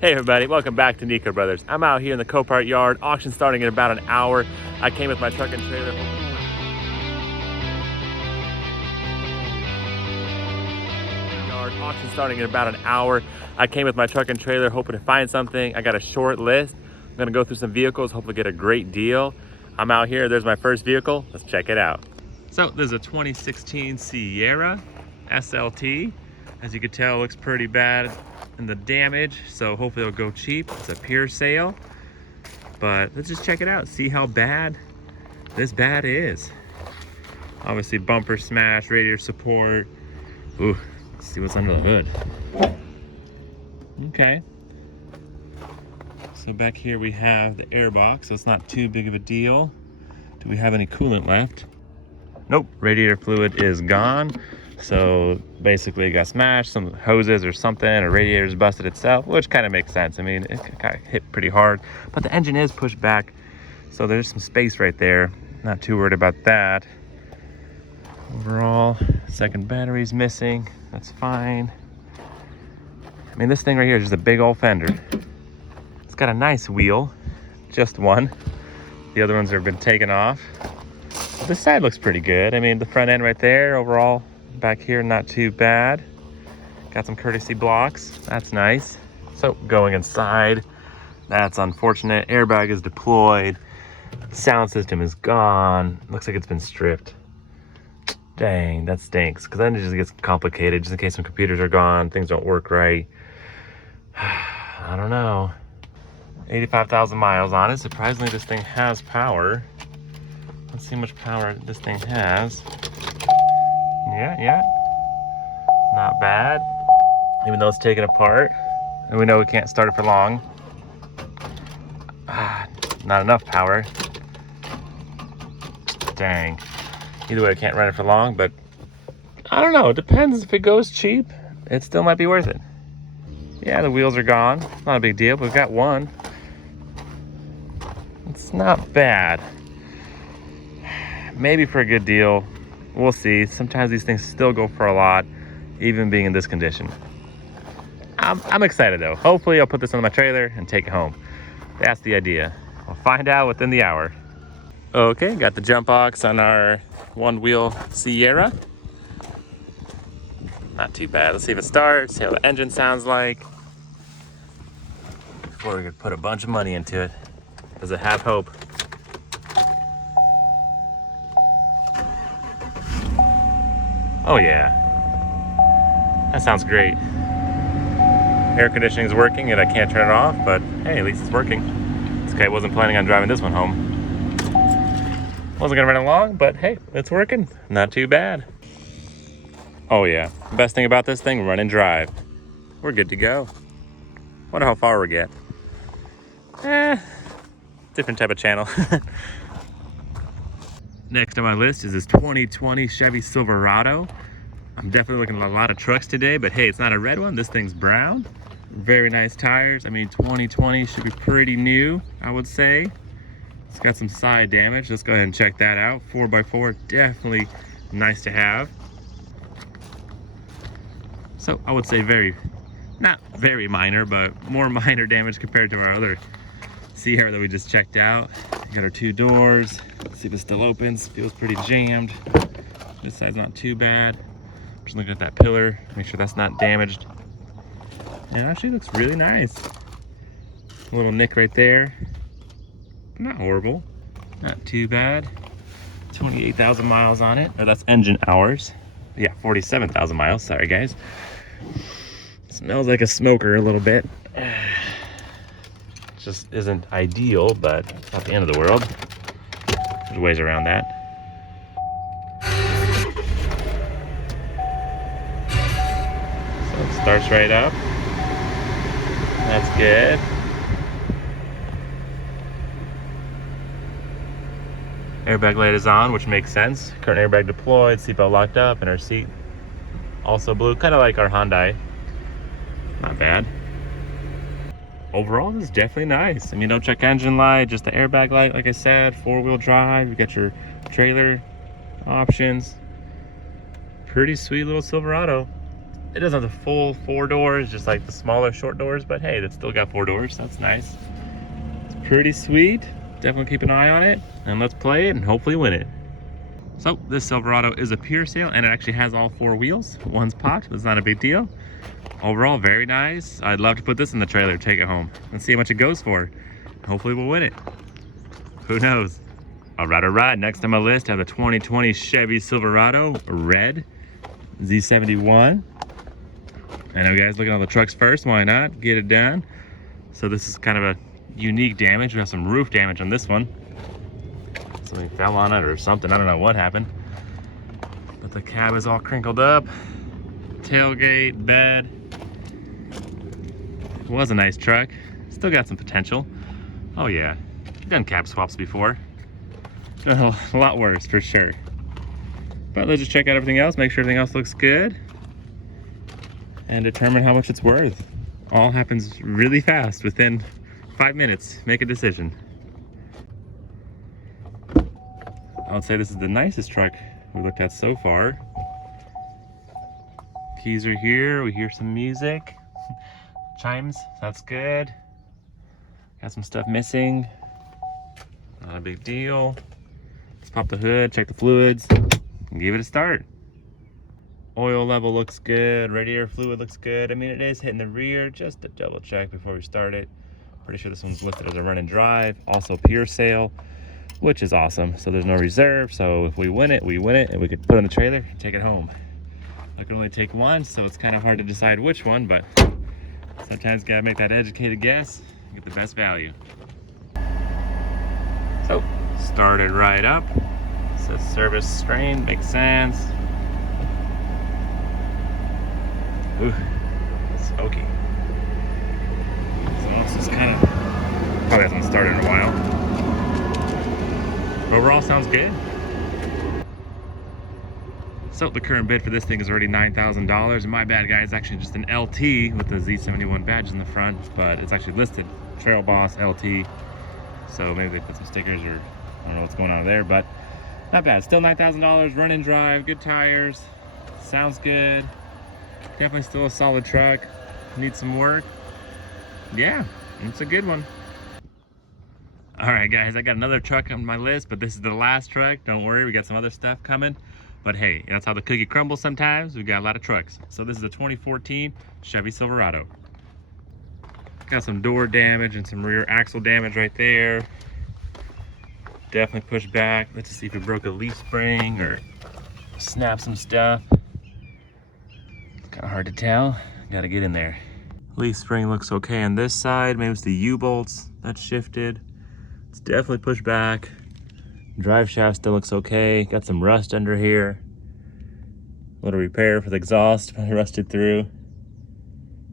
Hey everybody, welcome back to Nico Brothers. I'm out here in the Copart yard, auction starting in about an hour. I came with my truck and trailer. Auction starting in about an hour. I came with my truck and trailer hoping to find something. I got a short list. I'm gonna go through some vehicles, hopefully get a great deal. I'm out here, there's my first vehicle. Let's check it out. So there's a 2016 Sierra SLT. As you can tell, it looks pretty bad in the damage, so hopefully it'll go cheap. It's a pure sale, but let's just check it out, see how bad this bad is. Obviously bumper smash, radiator support. Ooh, let's see what's under the hood. Okay, so back here we have the air box, so it's not too big of a deal. Do we have any coolant left? Nope, radiator fluid is gone. So basically it got smashed, some hoses or something, or radiator's busted itself, which kind of makes sense. I mean, it kind of hit pretty hard, but the engine is pushed back, so there's some space right there. Not too worried about that. Overall, second battery's missing. That's fine. I mean, this thing right here is just a big old fender. It's got a nice wheel, just one. The other ones have been taken off. This side looks pretty good. I mean, the front end right there, overall, back here, not too bad. Got some courtesy blocks, that's nice. So going inside, that's unfortunate. Airbag is deployed. Sound system is gone. Looks like it's been stripped. Dang, that stinks, because then it just gets complicated, just in case some computers are gone, things don't work right. I don't know. 85,000 miles on it. Surprisingly, this thing has power. Let's see how much power this thing has. Yeah, not bad. Even though it's taken apart, and we know we can't start it for long. Not enough power. Dang. Either way, I can't run it for long, but I don't know. It depends. If it goes cheap, it still might be worth it. Yeah, the wheels are gone. Not a big deal, but we've got one. It's not bad. Maybe for a good deal. We'll see. Sometimes these things still go for a lot, even being in this condition. I'm excited though. Hopefully I'll put this on my trailer and take it home. That's the idea. We'll find out within the hour. Okay, got the jump box on our one-wheel Sierra. Not too bad. Let's see if it starts, see how the engine sounds like. Before we could put a bunch of money into it. Does it have hope? Oh yeah, that sounds great. Air conditioning is working and I can't turn it off, but hey, at least it's working. This guy wasn't planning on driving this one home. Wasn't gonna run it long, but hey, it's working. Not too bad. Oh yeah, best thing about this thing, run and drive. We're good to go. Wonder how far we get. Different type of channel. Next on my list is this 2020 Chevy Silverado. I'm definitely looking at a lot of trucks today, but hey, it's not a red one. This thing's brown. Very nice tires. I mean, 2020 should be pretty new, I would say. It's got some side damage. Let's go ahead and check that out. 4x4, definitely nice to have. So I would say not very minor, but more minor damage compared to our other Sierra that we just checked out. Got our two doors. Let's see if it still opens. Feels pretty jammed. This side's not too bad. Just looking at that pillar, make sure that's not damaged. And it actually looks really nice. A little nick right there. Not horrible. Not too bad. 28,000 miles on it. Or that's engine hours. Yeah, 47,000 miles. Sorry, guys. Smells like a smoker a little bit. Just isn't ideal, but it's not the end of the world. There's ways around that. So it starts right up. That's good. Airbag light is on, which makes sense. Current airbag deployed, seatbelt locked up, and our seat also blue, kind of like our Hyundai. Not bad. Overall, this is definitely nice. I mean, don't check engine light, just the airbag light, like I said, 4-wheel drive. You got your trailer options. Pretty sweet little Silverado. It doesn't have the full 4 doors, just like the smaller short doors, but hey, it's still got 4 doors. That's nice. It's pretty sweet. Definitely keep an eye on it, and let's play it and hopefully win it. So this Silverado is a pure sale, and it actually has all 4 wheels. One's popped, but it's not a big deal. Overall, very nice. I'd love to put this in the trailer, take it home, and see how much it goes for. Hopefully we'll win it. Who knows? All right. Next on my list, I have the 2020 Chevy Silverado Red Z71. I know, guys, looking at all the trucks first. Why not? Get it done. So this is kind of a unique damage. We have some roof damage on this one. Something fell on it or something. I don't know what happened. But the cab is all crinkled up. Tailgate, bed. It was a nice truck. Still got some potential. Oh yeah, done cab swaps before. A lot worse for sure. But let's just check out everything else, make sure everything else looks good, and determine how much it's worth. All happens really fast, within 5 minutes. Make a decision. I would say this is the nicest truck we looked at so far. Keys are here, we hear some music. Chimes, that's good. Got some stuff missing. Not a big deal. Let's pop the hood, check the fluids, and give it a start. Oil level looks good, radiator fluid looks good. I mean, it is hitting the rear, just to double check before we start it. Pretty sure this one's listed as a run and drive. Also pure sale, which is awesome. So there's no reserve, so if we win it, and we could put it in the trailer and take it home. I can only take one, so it's kind of hard to decide which one, but sometimes you gotta make that educated guess and get the best value. So, started right up. It says service strain, makes sense. Ooh, smoky. So it's just kind of, probably hasn't started in a while. Overall, sounds good. So the current bid for this thing is already $9,000. My bad, guys, it's actually just an LT with the Z71 badge in the front, but it's actually listed Trail Boss LT. So maybe they put some stickers, or I don't know what's going on there, but not bad. Still $9,000, run and drive, good tires, sounds good. Definitely still a solid truck. Needs some work. Yeah, it's a good one. All right, guys, I got another truck on my list, but this is the last truck. Don't worry, we got some other stuff coming. But hey, that's how the cookie crumbles sometimes. We got a lot of trucks. So this is a 2014 Chevy Silverado. Got some door damage and some rear axle damage right there. Definitely pushed back. Let's just see if we broke a leaf spring or snapped some stuff. It's kind of hard to tell. Got to get in there. Leaf spring looks okay on this side. Maybe it's the U-bolts that shifted. It's definitely pushed back. Drive shaft still looks okay. Got some rust under here. A little repair for the exhaust, rusted through.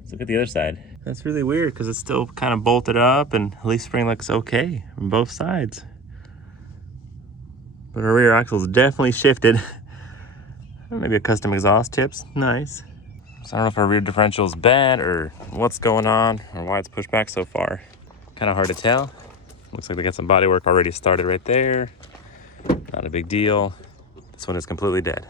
Let's look at the other side. That's really weird because it's still kind of bolted up, and leaf spring looks okay on both sides. But our rear axle is definitely shifted. Maybe a custom exhaust tips, nice. So I don't know if our rear differential is bad or what's going on or why it's pushed back so far. Kind of hard to tell. Looks like they got some body work already started right there. Not a big deal. This one is completely dead.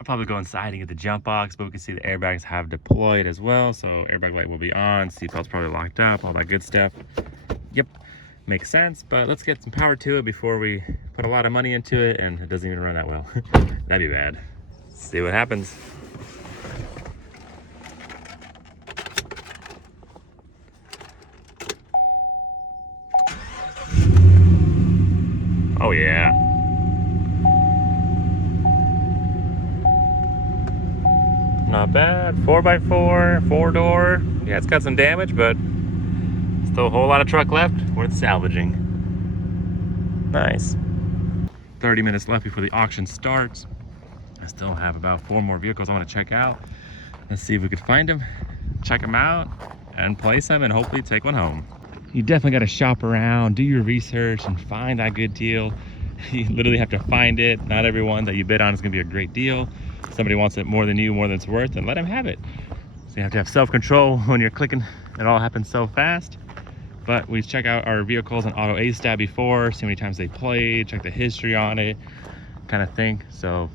I'll probably go inside and get the jump box, but we can see the airbags have deployed as well. So airbag light will be on, seatbelt's probably locked up, all that good stuff. Yep, makes sense, but let's get some power to it before we put a lot of money into it and it doesn't even run that well. That'd be bad. See what happens. Oh yeah. Not bad. 4x4, 4-door. Yeah, it's got some damage, but still a whole lot of truck left worth salvaging. Nice. 30 minutes left before the auction starts. I still have about 4 more vehicles I want to check out. Let's see if we could find them, check them out, and place them, and hopefully take one home. You definitely got to shop around, do your research, and find that good deal. You literally have to find it. Not everyone that you bid on is going to be a great deal. Somebody wants it more than you, more than it's worth, and let them have it. So you have to have self-control when you're clicking. It all happens so fast. But we check out our vehicles on Auto A Stat before, see how many times they played, check the history on it, kind of thing. So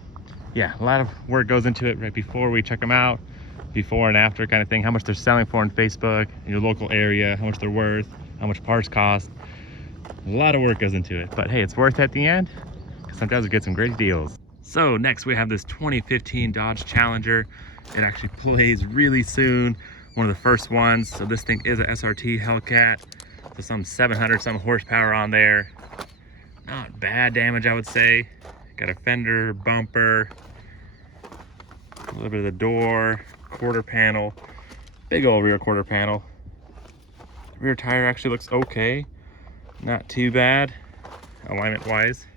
yeah, a lot of work goes into it right before we check them out, before and after kind of thing, how much they're selling for on Facebook, in your local area, how much they're worth, how much parts cost. A lot of work goes into it, but hey, it's worth it at the end, because sometimes we get some great deals. So next we have this 2015 Dodge Challenger. It actually plays really soon, one of the first ones. So this thing is a SRT Hellcat, so some 700 some horsepower on there. Not bad damage, I would say. Got a fender, bumper, a little bit of the door, quarter panel, big old rear quarter panel. Rear tire actually looks okay, not too bad alignment wise.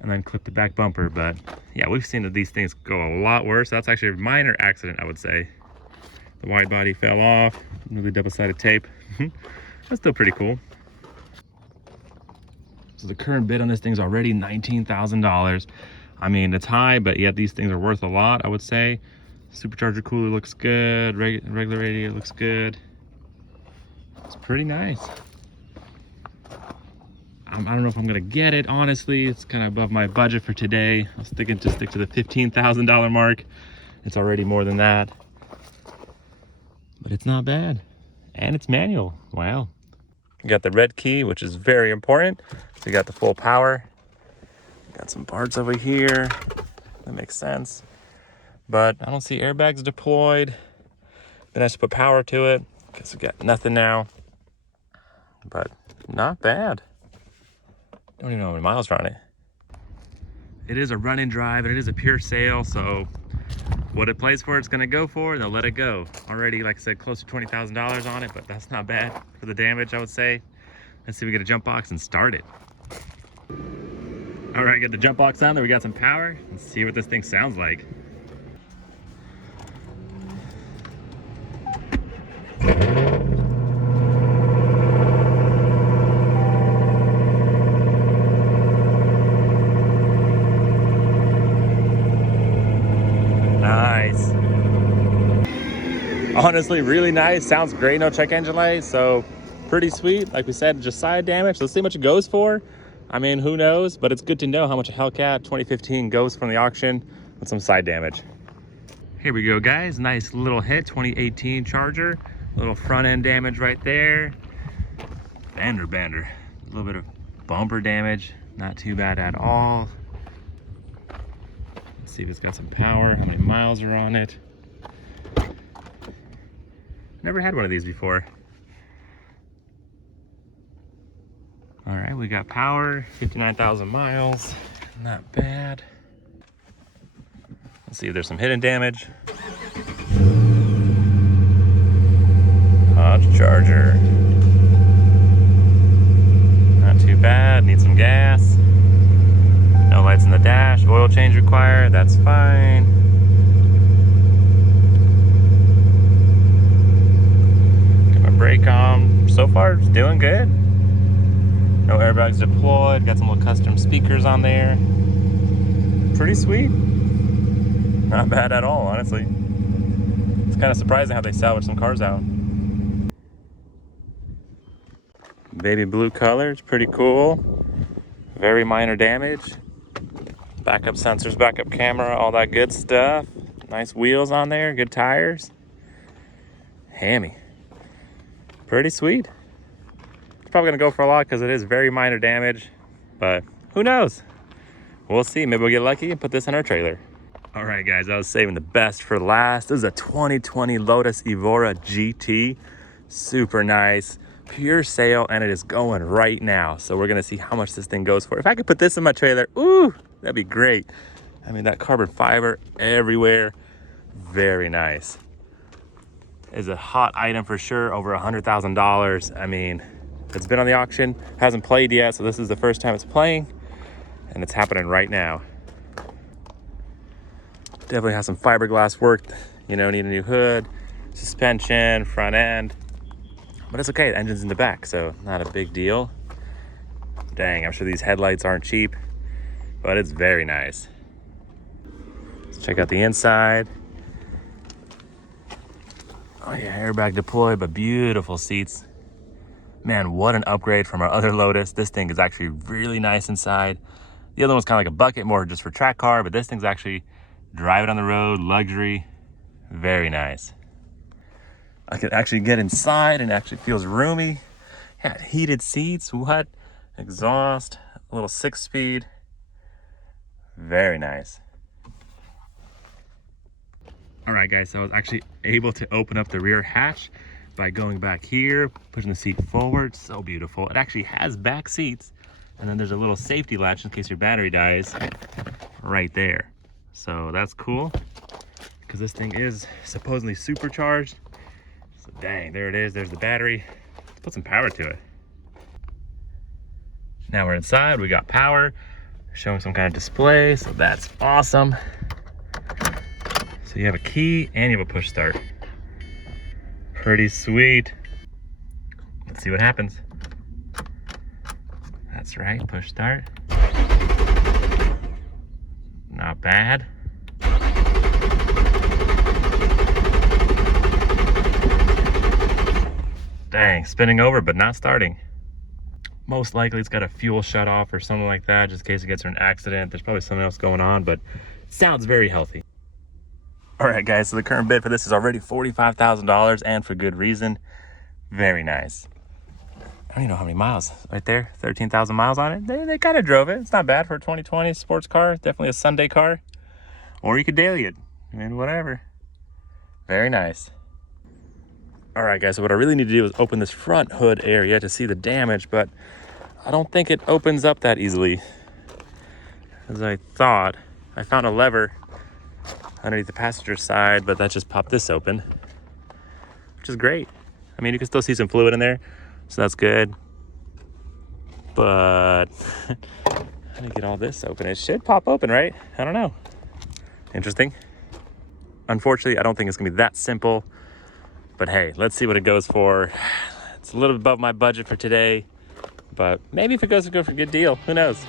And then clip the back bumper, but yeah, we've seen that these things go a lot worse. That's actually a minor accident, I would say. The wide body fell off, really double-sided tape. That's still pretty cool. So the current bid on this thing is already $19,000. I mean, it's high, but yet these things are worth a lot, I would say. Supercharger cooler looks good. Regular radiator looks good. It's pretty nice. I don't know if I'm gonna get it, honestly. It's kind of above my budget for today. I'll stick to the $15,000 mark. It's already more than that, but it's not bad. And it's manual. Wow. You got the red key, which is very important. So you got the full power. Got some parts over here. That makes sense. But I don't see airbags deployed. Been nice to put power to it. Guess we got nothing now. But not bad. Don't even know how many miles are on it. It is a run-in drive, and it is a pure sale, so what it plays for, it's gonna go for, they'll let it go. Already, like I said, close to $20,000 on it, but that's not bad for the damage, I would say. Let's see if we get a jump box and start it. All right, get the jump box on there. We got some power. Let's see what this thing sounds like. Nice. Honestly, really nice. Sounds great. No check engine light, so pretty sweet. Like we said, just side damage. Let's see how much it goes for. I mean, who knows? But it's good to know how much a Hellcat 2015 goes from the auction with some side damage. Here we go, guys. Nice little hit, 2018 Charger. Little front end damage right there. Fender bender. A little bit of bumper damage. Not too bad at all. Let's see if it's got some power, how many miles are on it. Never had one of these before. All right, we got power, 59,000 miles. Not bad. Let's see if there's some hidden damage. Dodge Charger. Not too bad, need some gas. No lights in the dash, oil change required, that's fine. Got my brake on. So far, it's doing good. No airbags deployed, got some little custom speakers on there. Pretty sweet. Not bad at all, honestly. It's kind of surprising how they salvage some cars out. Baby blue color, it's pretty cool. Very minor damage. Backup sensors, backup camera, all that good stuff. Nice wheels on there, good tires. Hammy. Pretty sweet. It's probably gonna go for a lot because it is very minor damage, but who knows? We'll see. Maybe we'll get lucky and put this in our trailer. All right, guys, I was saving the best for last. This is a 2020 Lotus Evora GT. Super nice, pure sale, and it is going right now. So we're gonna see how much this thing goes for. If I could put this in my trailer, ooh, that'd be great. I mean, that carbon fiber everywhere, very nice. Is a hot item for sure, over $100,000. I mean, it's been on the auction, hasn't played yet, so this is the first time it's playing, and it's happening right now. Definitely has some fiberglass work, you know, need a new hood, suspension, front end, but it's okay, the engine's in the back, so not a big deal. Dang, I'm sure these headlights aren't cheap, but it's very nice. Let's check out the inside. Oh yeah, airbag deployed, but beautiful seats. Man, what an upgrade from our other Lotus. This thing is actually really nice inside. The other one's kind of like a bucket, more just for track car, but this thing's actually drive it on the road, luxury, very nice. I could actually get inside and actually feels roomy. Got heated seats, what? Exhaust, a little 6-speed, very nice. All right guys, so I was actually able to open up the rear hatch by going back here, pushing the seat forward. So beautiful. It actually has back seats, and then there's a little safety latch in case your battery dies right there. So that's cool, because this thing is supposedly supercharged. So dang, there it is, there's the battery. Let's put some power to it. Now we're inside, we got power, showing some kind of display, so that's awesome. So you have a key and you have a push start. Pretty sweet. Let's see what happens. That's right, push start. Not bad. Dang, spinning over but not starting. Most likely it's got a fuel shut off or something like that, just in case it gets in an accident. There's probably something else going on, but it sounds very healthy. All right guys, so the current bid for this is already $45,000, and for good reason. Very nice. I don't even know how many miles. Right there, 13,000 miles on it. They kind of drove it. It's not bad for a 2020 sports car. Definitely a Sunday car. Or you could daily it. I mean, whatever. Very nice. All right guys, so what I really need to do is open this front hood area to see the damage, but I don't think it opens up that easily as I thought. I found a lever underneath the passenger side, but that just popped this open, which is great. I mean, you can still see some fluid in there, so that's good. But how do you get all this open? It should pop open, right? I don't know. Interesting. Unfortunately, I don't think it's gonna be that simple, but hey, let's see what it goes for. It's a little above my budget for today, but maybe if it goes, for a good deal, who knows?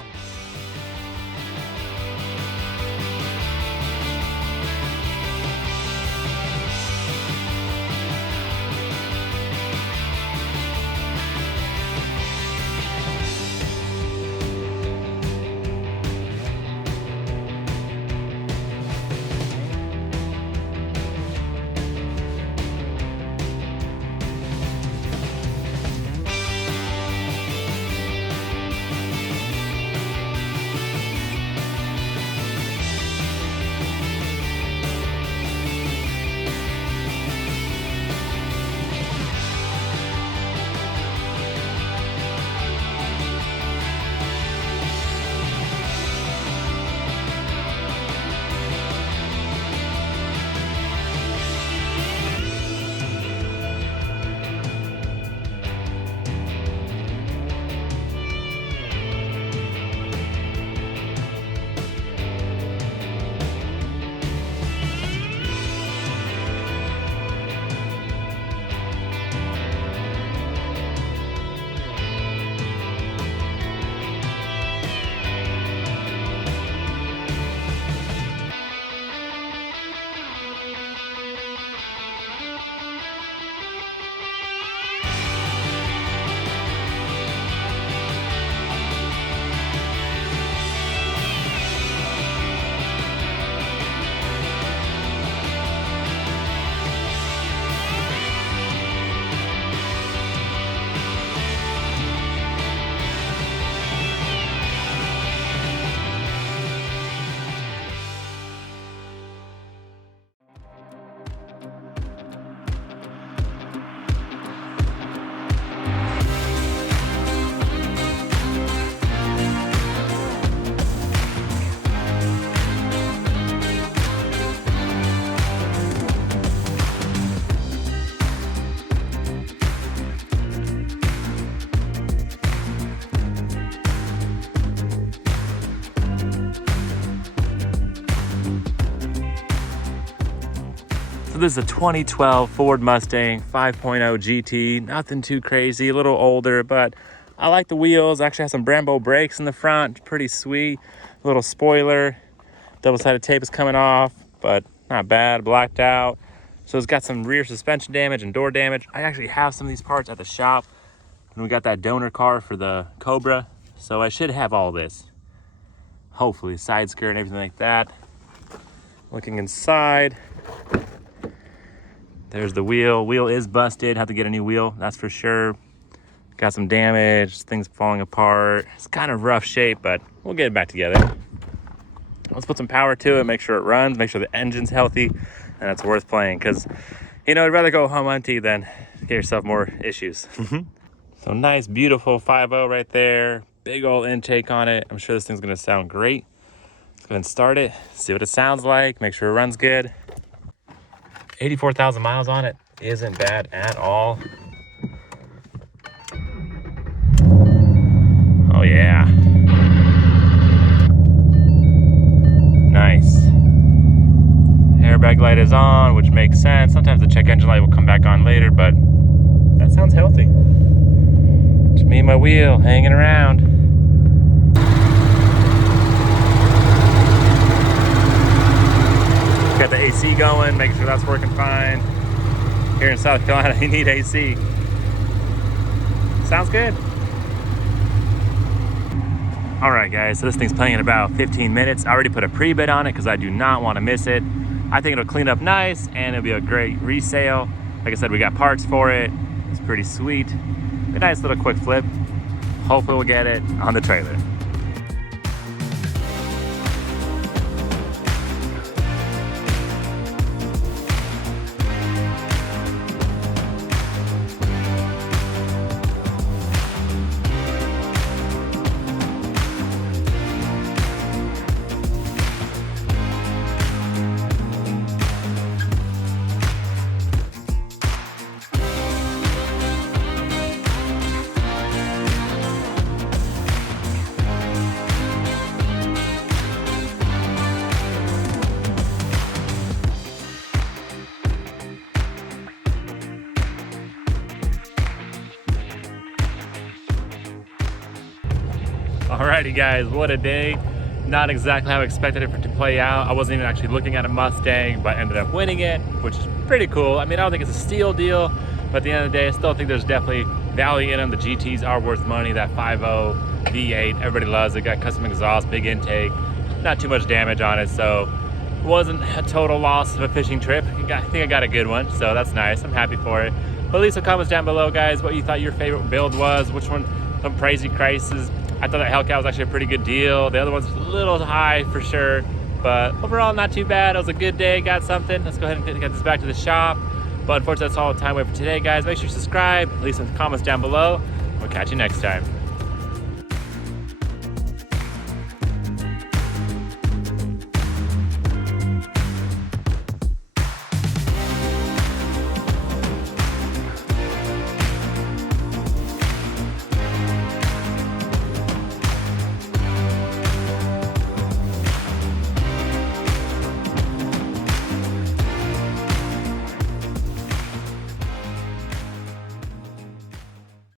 So this is a 2012 Ford Mustang 5.0 GT. Nothing too crazy, a little older, but I like the wheels. Actually has some Brembo brakes in the front, pretty sweet. A little spoiler, double-sided tape is coming off, but not bad, blacked out. So it's got some rear suspension damage and door damage. I actually have some of these parts at the shop, and we got that donor car for the Cobra, so I should have all this. hopefully side skirt and everything like that. Looking inside, there's the wheel. Wheel is busted, have to get a new wheel, that's for sure. Got some damage, things falling apart. It's kind of rough shape, but we'll get it back together. Let's put some power to it, make sure it runs, make sure the engine's healthy, and it's worth playing, because, you know, I'd rather go home empty than get yourself more issues. So nice, beautiful 5.0 right there. Big old intake on it. I'm sure this thing's gonna sound great. Let's go ahead and start it, see what it sounds like, make sure it runs good. 84,000 miles on it isn't bad at all. Oh yeah. Nice. Airbag light is on, which makes sense. Sometimes the check engine light will come back on later, but that sounds healthy. Just me and my wheel hanging around. Got the AC going, making sure that's working fine. Here in South Carolina, you need AC. Sounds good. All right, guys, so this thing's playing in about 15 minutes. I already put a pre-bid on it because I do not want to miss it. I think it'll clean up nice and it'll be a great resale. Like I said, we got parts for it. It's pretty sweet. A nice little quick flip. Hopefully we'll get it on the trailer. Alrighty guys, what a day. Not exactly how I expected it to play out. I wasn't even actually looking at a Mustang, but ended up winning it, which is pretty cool. I mean, I don't think it's a steal deal, but at the end of the day, I still think there's definitely value in them. The GTs are worth money. That 5.0 V8, everybody loves it. Got custom exhaust, big intake, not too much damage on it, so it wasn't a total loss of a fishing trip. I think I got a good one, so that's nice. I'm happy for it. But leave some comments down below, guys, what you thought your favorite build was, which one, some crazy prices. I thought that Hellcat was actually a pretty good deal. The other one's a little high for sure, but overall not too bad. It was a good day, got something. Let's go ahead and get this back to the shop. But unfortunately, that's all the time we have for today, guys. Make sure you subscribe, leave some comments down below. We'll catch you next time.